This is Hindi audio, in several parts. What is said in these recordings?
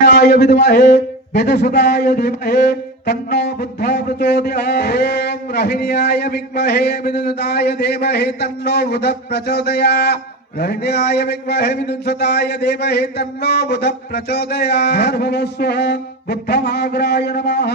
विद्महे विदुसुताय धीमहि तन्नो बुद्धः प्रचोदयात्। ओम रोहिण्याय विद्महे विदुसुताय धीमहि तन्नो बुधः प्रचोदयात्। रोहिण्याय विद्महे विदुसुताय धीमहि तन्नो बुधः प्रचोदयात्। भर्भवस्वः बुद्धमाग्राय नमः।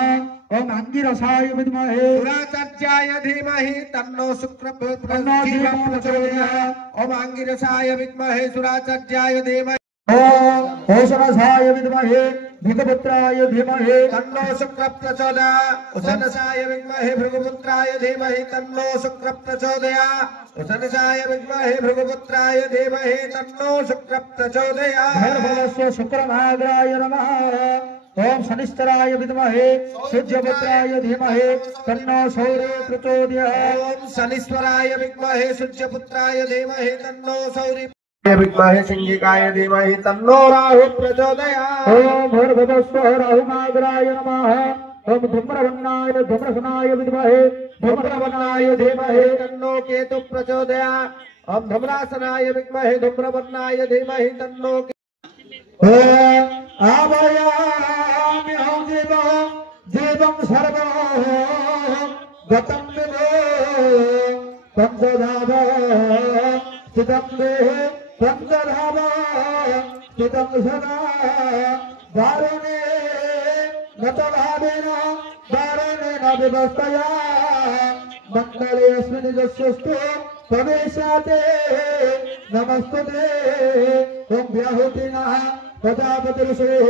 ओम अंगिरसाय विद्महे सुराचार्याय धीमहि तन्नो शुक्र प्रचोदयात्। ओम अंगिरसाय विद्महे सुराचार्याय धीमहि ओम ओषणसाय विद्महे भृगुपुत्राय धीमहि तन्नो शुक्र प्रचोदयात्। उषनसाय विद्महे भृगुपुत्राय धीमहि तन्नो शुक्र प्रचोदयात्। उषनसाय विद्महे भृगुपुत्राय धीमहि तन्नो शुक्र प्रचोदयात्। भर्भवस्वः शुक्रमाग्राय नमः। ओम शनिश्चराय विद्महे सूर्यपुत्राय धीमहि तन्नो सौर्यः प्रचोदयात्। ओम शनीश्वराय विद्महे सूर्यपुत्राय धीमहि तन्नो सौर्यः विद्महे सिंहिकाय धीमहि तन्नो राहुः प्रचोदयात्। ओम भर्भवस्वः राहुमाग्राय नमः। ओम धूम्रसनाय विद्महे धूम्रवर्णाय धीमहि तन्नो केतुः प्रचोदयात्। ओम धूम्रासनाय विद्महे धूम्रवर्णाय धीमहि तन्नो ओम आवायामि अहं जीवं सर्वं गतं विभो पंचधाव स्थितं देहे पंचधाव स्थितं सदा दारुणे न च भावेन दारुणे न विवस्थया मण्डले अस्मिन् यस्यस्तु प्रवेशाते नमस्तुते। ओम व्याहुतिनः प्रजापतिर्षेः